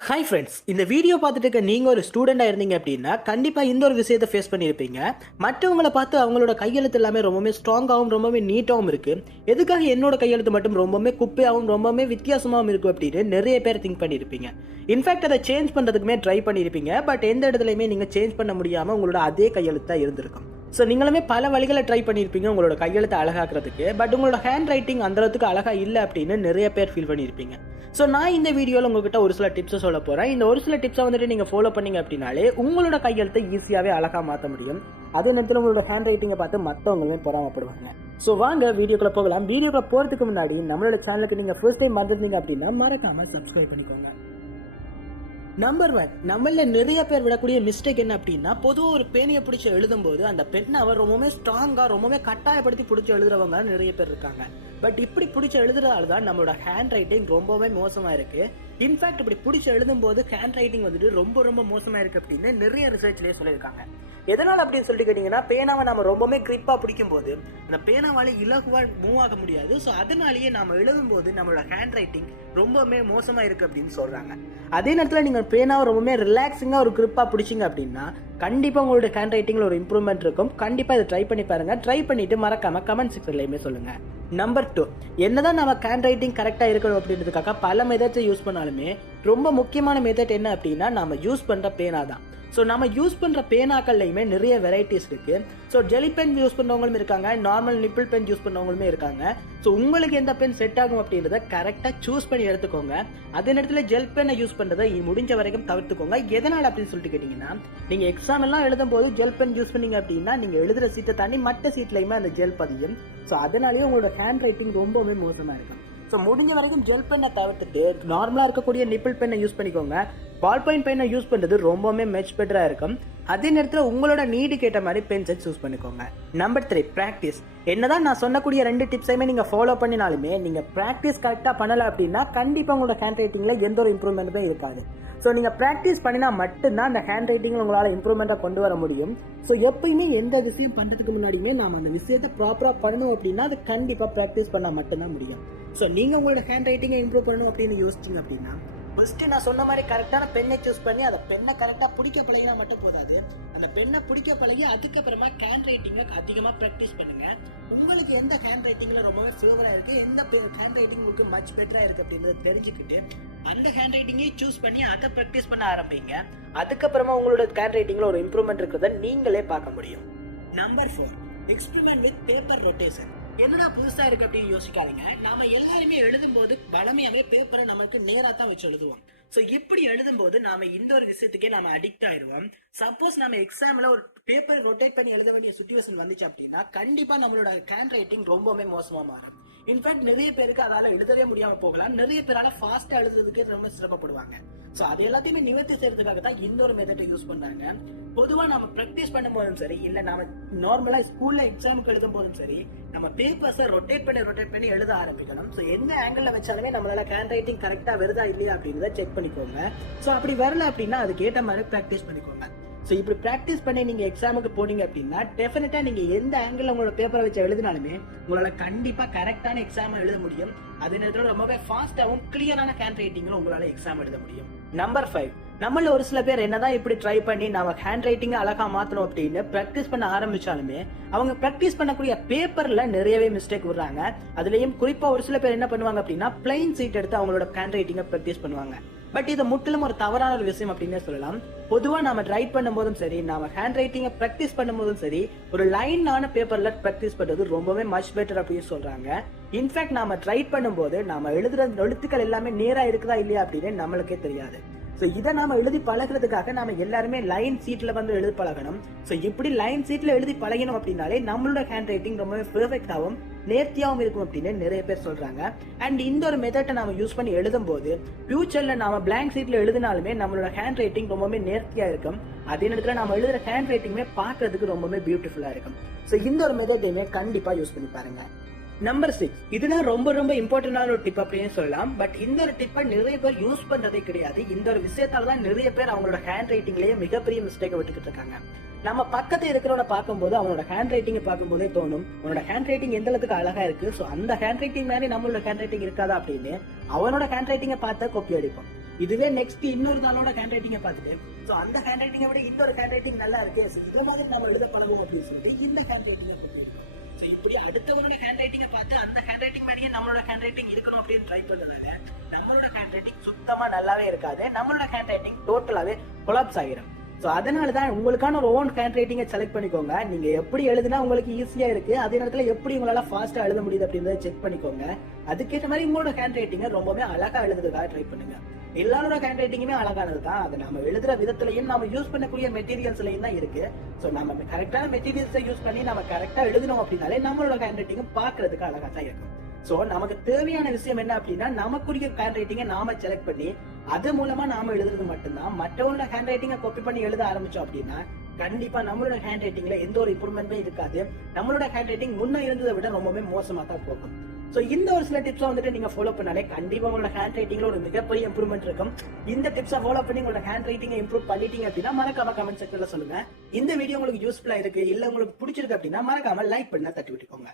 Hi friends, இந்த video பார்த்துட்டு இருக்க நீங்கள் ஒரு ஸ்டூடெண்டாக இருந்தீங்க அப்படின்னா கண்டிப்பாக இந்த ஒரு விஷயத்தை ஃபேஸ் பண்ணியிருப்பீங்க. மற்றவங்களை பார்த்து அவங்களோட கையெழுத்து எல்லாமே ரொம்பவே ஸ்ட்ராங்காகவும் ரொம்பவே நீட்டாகவும் இருக்குது. எதுக்காக என்னோட கையெழுத்து மட்டும் ரொம்பவே குப்பையாகவும் ரொம்பவே வித்தியாசமாகவும் இருக்கும் அப்படின்னு நிறைய பேர் திங்க் பண்ணியிருப்பீங்க. இன்ஃபேக்ட் அதை சேஞ்ச் பண்ணுறதுக்குமே ட்ரை பண்ணியிருப்பீங்க. பட் எந்த இடத்துலையுமே நீங்கள் சேஞ்ச் பண்ண முடியாமல் உங்களோட அதே கையெழுத்தாக இருந்திருக்கும். ஸோ நீங்களுமே பல வழிகளை ட்ரை பண்ணியிருப்பீங்க உங்களோட கையெழுத்தை அழகாக்கிறதுக்கு. பட் உங்களோட ஹேண்ட் ரைட்டிங் அந்தளவுக்கு அழகாக இல்லை அப்படின்னு நிறைய பேர் ஃபீல் பண்ணியிருப்பீங்க. ஸோ நான் இந்த வீடியோவில் உங்ககிட்ட ஒரு சில டிப்ஸை சொல்ல போகிறேன். இந்த ஒரு சில டிப்ஸை வந்துட்டு நீங்கள் ஃபாலோ பண்ணீங்க அப்படின்னாலே உங்களோட கையெழுத்தை ஈஸியாகவே அழகாக மாற்ற முடியும். அதே நேரத்தில் உங்களோட ஹேண்ட் ரைட்டிங்கை பார்த்து மற்றவங்களுமே பொறாமப்படுவாங்க. ஸோ வாங்க வீடியோக்குள்ளே போகலாம். வீடியோக்குள்ளே போகிறதுக்கு முன்னாடி நம்மளோட சேனலுக்கு நீங்கள் ஃபர்ஸ்ட் டைம் வந்திருந்தீங்க அப்படின்னா மறக்காமல் சப்ஸ்கிரைப் பண்ணிக்கோங்க. நம்பர் 1, நம்மள நிறைய பேர் விடக்கூடிய மிஸ்டேக் என்ன அப்படின்னா, பொதுவாக ஒரு பேனையை பிடிச்சி எழுதும்போது அந்த பெண்ணை அவர் ரொம்பவே ஸ்ட்ராங்காக ரொம்பவே கட்டாயப்படுத்தி பிடிச்சி எழுதுறவங்க நிறைய பேர் இருக்காங்க. பட் இப்படி பிடிச்சி எழுதுறதால தான் நம்மளோட ஹேண்ட் ரைட்டிங் ரொம்பவே மோசமா இருக்கு. இன்ஃபேக்ட் இப்படி பிடிச்சி எழுதும் போது ஹேண்ட் ரைட்டிங் வந்துட்டு ரொம்ப மோசமா இருக்கு அப்படின்னு நிறைய ரிசர்ச்லேயே சொல்லியிருக்காங்க. எதனால் அப்படின்னு சொல்லிட்டு கேட்டீங்கன்னா, பேனாவை நம்ம ரொம்பவே கிரிப்பா பிடிக்கும் போது அந்த பேனாவால இலகுவா மூவ் ஆக முடியாது. ஸோ அதனாலேயே நாம எழுதும் போது நம்மளோட ஹேண்ட் ரைட்டிங் ரொம்பவே மோசமா இருக்கு அப்படின்னு சொல்றாங்க. அதே நேரத்தில் நீங்க பேனாவை ரொம்பவே ரிலாக்ஸிங்கா ஒரு கிரிப்பா பிடிச்சிங்க அப்படின்னா கண்டிப்பா உங்களோட ஹேண்ட் ரைட்டிங்ல ஒரு இம்ப்ரூவ்மெண்ட் இருக்கும். கண்டிப்பா இதை ட்ரை பண்ணி பாருங்க. ட்ரை பண்ணிட்டு மறக்காம கமெண்ட் செக்ஷன்லயுமே சொல்லுங்க. நம்பர் 2, என்னதான் நம்ம ஹேண்ட் ரைட்டிங் கரெக்டா இருக்கணும் அப்படின்றதுக்காக பல மெத்தட்ஸை யூஸ் பண்ணாலுமே ரொம்ப முக்கியமான மெத்தட் என்ன அப்படின்னா நம்ம யூஸ் பண்ற பேனா தான். ஸோ நம்ம யூஸ் பண்ணுற பேனாக்கள்லையுமே நிறைய வெரைட்டிஸ் இருக்குது. ஸோ ஜெலி பென் யூஸ் பண்ணுறவங்களும் இருக்காங்க, நார்மல் நிப்பிள் பென் யூஸ் பண்ணுறவங்களுமே இருக்காங்க. ஸோ உங்களுக்கு எந்த பென் செட் ஆகும் அப்படின்றத கரெக்டாக சூஸ் பண்ணி எடுத்துக்கோங்க. அதே நேரத்தில் ஜெல் பென்னை யூஸ் பண்ணுறதை முடிஞ்ச வரைக்கும் தவிர்த்துக்கோங்க. எதனால் அப்படின்னு சொல்லிட்டு கேட்டிங்கன்னா, நீங்கள் எக்ஸாம் எல்லாம் எழுதும் போது ஜெல் பென் யூஸ் பண்ணீங்க அப்படின்னா நீங்கள் எழுதுகிற சீட்டை தாண்டி மற்ற சீட்லையுமே அந்த ஜெல் பதியும். ஸோ அதனாலேயே உங்களோட ஹேண்ட் ரைட்டிங் ரொம்பவே மோசமாக இருக்கும். ஸோ முடிஞ்ச வரைக்கும் ஜெல் பென்னை தவிர்த்துட்டு நார்மலாக இருக்கக்கூடிய நிப்பிள் பென்னை யூஸ் பண்ணிக்கோங்க. பால் பாயிண்ட் பென்னை யூஸ் பண்ணுறது ரொம்பவுமே மச் பெட்டராக இருக்கும். அதே நேரத்தில் உங்களோட நீடுக்கு ஏற்ற மாதிரி பென் செட் சூஸ் பண்ணிக்கோங்க. Number 3, practice. என்னதான் நான் சொன்னக்கூடிய 2 டிப்ஸையுமே நீங்கள் ஃபாலோ பண்ணினாலுமே நீங்கள் ப்ராக்டிஸ் கரெக்டாக பண்ணலை அப்படின்னா கண்டிப்பாக உங்களோட ஹேண்ட் ரைட்டிங்கில் எந்த ஒரு இம்ப்ரூவ்மெண்ட்டுமே இருக்காது. ஸோ நீங்கள் ப்ராக்டிஸ் பண்ணினா மட்டும்தான் அந்த ஹேண்ட் ரைட்டிங்கில் உங்களால் இம்ப்ரூவ்மெண்ட்டை கொண்டு வர முடியும். ஸோ எப்பயுமே எந்த விஷயம் பண்ணுறதுக்கு முன்னாடியுமே நாம் அந்த விஷயத்தை ப்ராப்பராக பண்ணணும் அப்படின்னா அது கண்டிப்பாக ப்ராக்டிஸ் பண்ணால் மட்டும்தான் முடியும். ஸோ நீங்கள் உங்களோட ஹேண்ட் ரைட்டிங்கை இம்ப்ரூவ் பண்ணணும் அப்படின்னு யோசிச்சிங்க அப்படின்னா ஃபர்ஸ்ட்டு நான் சொன்ன மாதிரி கரெக்டான பெண்ணை சூஸ் பண்ணி அந்த பெண்ணை கரெக்டாக பிடிக்க பழகினா மட்டும் போதாது. அந்த பெண்ணை பிடிக்க பழகி அதுக்கப்புறமா ஹேண்ட் ரைட்டிங்கை அதிகமாக ப்ராக்டிஸ் பண்ணுங்க. உங்களுக்கு எந்த ஹேண்ட் ரைட்டிங்கில் ரொம்பவே சில்வராக இருக்குது, எந்த ஹேண்ட் ரைட்டிங் உங்களுக்கு மச் பெட்டராக இருக்குது அப்படின்றத தெரிஞ்சுக்கிட்டு அந்த ஹேண்ட் ரைட்டிங்கை சூஸ் பண்ணி அதை ப்ராக்டிஸ் பண்ண ஆரம்பிங்க. அதுக்கப்புறமா உங்களோட ஹேண்ட் ரைட்டிங்கில் ஒரு இம்ப்ரூவ்மெண்ட் இருக்கிறத நீங்களே பார்க்க முடியும். Number 4, experiment with paper rotation. என்னடா புதுசா இருக்கு அப்படின்னு யோசிக்காதீங்க. நாம எல்லாருமே எழுதும் போது பழமையாவே பேப்பரை நமக்கு நேரா தான் வச்சு எழுதுவோம். சோ இப்படி எழுதும் போது நாம இந்த ஒரு விஷயத்துக்கே நாம அடிக்ட் ஆயிடுவோம். சப்போஸ் நம்ம எக்ஸாம்ல ஒரு பேப்பர் ரொட்டேட் பண்ணி எழுத வேண்டிய சிச்சுவேஷன் வந்துச்சு அப்படின்னா கண்டிப்பா நம்மளோட ஹேண்ட் ரைட்டிங் ரொம்பவே மோசமா மாறும். இன்ஃபேக்ட் நிறைய பேருக்கு அதால எழுதவே முடியாம போகலாம். நிறைய பேரால ஃபாஸ்டா எழுதுறதுக்கு ரொம்ப சிரமப்படுவாங்க. சோ அது எல்லாத்தையுமே நிவர்த்தி செய்யறதுக்காக தான் இந்த ஒரு மெத்தடை யூஸ் பண்றாங்க. பொதுவா நம்ம பிராக்டிஸ் பண்ணும் போதும் சரி, இல்ல நம்ம நார்மலா ஸ்கூல்ல எக்ஸாமுக்கு எழுதும் போதும் சரி, நம்ம பேப்பர்ஸை ரொட்டேட் பண்ணி எழுத ஆரம்பிக்கணும். ஸோ எந்த ஆங்கிள் வச்சாலுமே நம்மளால ஹேண்ட் ரைட்டிங் கரெக்டா வருதா இல்லையா அப்படின்றத செக் பண்ணிக்கோங்க. ஸோ அப்படி வரல அப்படின்னா அதுக்கு ஏற்ற மாதிரி ப்ராக்டிஸ் பண்ணிக்கோங்க. ஸோ இப்படி ப்ராக்டிஸ் பண்ணி நீங்க எக்ஸாமுக்கு போனீங்க அப்படின்னா டெஃபினட்டா நீங்க எந்த ஆங்கிள் உங்களோட பேப்பரை வச்சு எழுதினாலுமே உங்களால கண்டிப்பா கரெக்டான எக்ஸாம் எழுத முடியும். அதே நேரத்தில் ரொம்பவே ஃபாஸ்டாகவும் கிளியரான ஹேண்ட் ரைட்டிங்ல உங்களால எக்ஸாம் எழுத முடியும். நம்பர் 5, நம்மள ஒரு சில பேர் என்னதான் இப்படி ட்ரை பண்ணி நம்ம ஹேண்ட் ரைட்டிங்கை அழகா மாத்தணும் அப்படின்னு ப்ராக்டிஸ் பண்ண ஆரம்பிச்சாலுமே அவங்க ப்ராக்டிஸ் பண்ணக்கூடிய பேப்பர்ல நிறையவே மிஸ்டேக் விடுறாங்க. அதுலயும் குறிப்பா ஒரு சில பேர் என்ன பண்ணுவாங்க அப்படின்னா பிளைன் சீட் எடுத்து அவங்களோட ஹேண்ட் ரைட்டிங்கை ப்ராக்டிஸ் பண்ணுவாங்க. பட் இது முற்றிலும் ஒரு தவறான ஒரு விஷயம் அப்படின்னு சொல்லலாம். பொதுவா நாம ரைட் பண்ணும் போதும் சரி, நாம ஹேண்ட் ரைட்டிங்கை ப்ராக்டிஸ் பண்ணும் போதும் சரி, ஒரு லைனான பேப்பர்ல ப்ராக்டிஸ் பண்றது ரொம்பவே மச் பெட்டர் அப்படின்னு சொல்றாங்க. இன்ஃபேக்ட் நாம ரைட் பண்ணும்போது நாம எழுதுற எழுத்துக்கள் எல்லாமே நேரா இருக்குதா இல்லையா அப்படின்னு நம்மளுக்கே தெரியாது. ஸோ இதை நாம எழுதி பழகிறதுக்காக நாம எல்லாருமே லைன் சீட்ல வந்து எழுதி பழகணும். ஸோ இப்படி லைன் சீட்ல எழுதி பழகணும் அப்படின்னாலே நம்மளோட ஹேண்ட் ரைட்டிங் ரொம்பவே பெர்ஃபெக்டாகவும் நேர்த்தியாகவும் இருக்கும் அப்படின்னு நிறைய பேர் சொல்றாங்க. அண்ட் இந்த ஒரு மெத்தட்டை நாம யூஸ் பண்ணி எழுதும் போது ஃபியூச்சர்ல நாம பிளாங்க் சீட்ல எழுதினாலுமே நம்மளோட ஹேண்ட் ரைட்டிங் ரொம்பவே நேர்த்தியா இருக்கும். அதே நேரத்தில் நாம எழுதுற ஹேண்ட் ரைட்டிங்குமே பார்க்கறதுக்கு ரொம்பவே பியூட்டிஃபுல்லா இருக்கும். ஸோ இந்த ஒரு மெத்தட்டையுமே கண்டிப்பா யூஸ் பண்ணி பாருங்க. நம்பர் 6, இதுதான் ரொம்ப இம்பார்ட்டன்டான ஒரு டிப் அப்படின்னு சொல்லலாம். பட் இந்த ஒரு டிப்பை நிறைய பேர் யூஸ் பண்றதே கிடையாது. இந்த ஒரு விஷயத்தால தான் நிறைய பேர் அவங்களோட ஹேண்ட் ரைட்டிங்லயே மிகப்பெரிய மிஸ்டேக்கை விட்டுக்கிட்டு இருக்காங்க. நம்ம பக்கத்துல இருக்கிறவனை பார்க்கும்போது அவனோட ஹேண்ட் ரைட்டிங்கை பார்க்கும்போதே தோணும் அவனோட ஹேண்ட் ரைட்டிங் எந்த அளவுக்கு அழகா இருக்கு, ஸோ அந்த ஹேண்ட் ரைட்டிங் மாதிரி நம்மளோட ஹேண்ட் ரைட்டிங் இருக்காதா அப்படின்னு அவனோட ஹேண்ட் ரைட்டிங்கை பார்த்தா காப்பி அடிப்போம். இதுவே நெக்ஸ்ட் இன்னொரு நாளோட ஹேண்ட் ரைட்டிங்கை பார்த்துட்டு ஸோ அந்த ஹேண்ட் ரைட்டிங்கை விட இன்னொரு ஹேண்ட் ரைட்டிங் நல்லா இருக்கு, இந்த மாதிரி நம்ம எழுத பழகும் அப்படின்னு சொல்லிட்டு இந்த ஹேண்ட் ரைட்டிங்கை பற்றி ஸோ இப்படி அடுத்தவரோட ஹேண்ட் ரைட்டிங்கை பார்த்து அந்த ஹேண்ட் ரைட்டிங் மாதிரியே நம்மளோட ஹேண்ட் ரைட்டிங் இருக்கணும் அப்படின்னு ட்ரை பண்றதுனால நம்மளோட ஹேண்ட் ரைட்டிங் சுத்தமா நல்லாவே இருக்காது, நம்மளோட ஹேண்ட் ரைட்டிங் டோட்டலாவே கொலாப்ஸ் ஆகிடும். ஸோ அதனால தான் உங்களுக்கான ஒரு ஓன் ஹேண்ட் ரைட்டிங்கை செலக்ட் பண்ணிக்கோங்க. நீங்க எப்படி எழுதுனா உங்களுக்கு ஈஸியா இருக்கு, அதே நேரத்தில் எப்படி உங்களால ஃபாஸ்டா எழுத முடியுது அப்படின்றத செக் பண்ணிக்கோங்க. அதுக்கேற்ற மாதிரி உங்களோட ஹேண்ட் ரைட்டிங்கை ரொம்பவே அழகா எழுதுறதுக்காக ட்ரை பண்ணுங்க. எல்லாரோட ஹேண்ட் ரைட்டிங்குமே அழகானது தான், அது நம்ம எழுதுற விதத்திலையும் நம்ம யூஸ் பண்ணக்கூடிய மெட்டீரியல்ஸ்லையும் தான் இருக்கு. ஸோ நம்ம கரெக்டான மெட்டீரியல்ஸை யூஸ் பண்ணி நம்ம கரெக்டா எழுதணும் அப்படின்னாலே நம்மளோட ஹேண்ட் ரைட்டிங் பாக்குறதுக்கு அழகா தான் இருக்கும். சோ நமக்கு தேவையான விஷயம் என்ன அப்படின்னா நமக்குரிய ஹேண்ட் ரைட்டிங்கை நாம செலக்ட் பண்ணி அது மூலமா நாம எழுதுறது மட்டும்தான். மற்றவங்களோட ஹேண்ட் ரைட்டிங்கை காப்பி பண்ணி எழுத ஆரம்பிச்சோம் அப்படின்னா கண்டிப்பா நம்மளோட ஹேண்ட் ரைட்டிங்ல எந்த ஒரு இம்ப்ரூவ்மெண்ட்மே இருக்காது. நம்மளோட ஹேண்ட் ரைட்டிங் முன்ன இருந்ததை விட ரொம்பவே மோசமா தான் போகும். சோ இந்த ஒரு சில டிப்ஸ் வந்துட்டு நீங்க ஃபாலோ பண்ணாலே கண்டிப்பா உங்களோட ஹேண்ட் ரைட்டிங்ல ஒரு மிகப்பெரிய இம்ப்ரூவ்மெண்ட் இருக்கும். இந்த டிப்ஸை ஃபாலோ பண்ணி உங்களோட ஹேண்ட் ரைட்டிங்கை இம்ப்ரூவ் பண்ணிட்டீங்க அப்படின்னா மறக்காம கமெண்ட் செக்ஷன்ல சொல்லுங்க. இந்த வீடியோ உங்களுக்கு யூஸ்ஃபுல்லா இருக்கு இல்ல உங்களுக்கு பிடிச்சிருக்கு அப்படின்னா மறக்காம லைக் பண்ண தட்டி விட்டுக்கோங்க.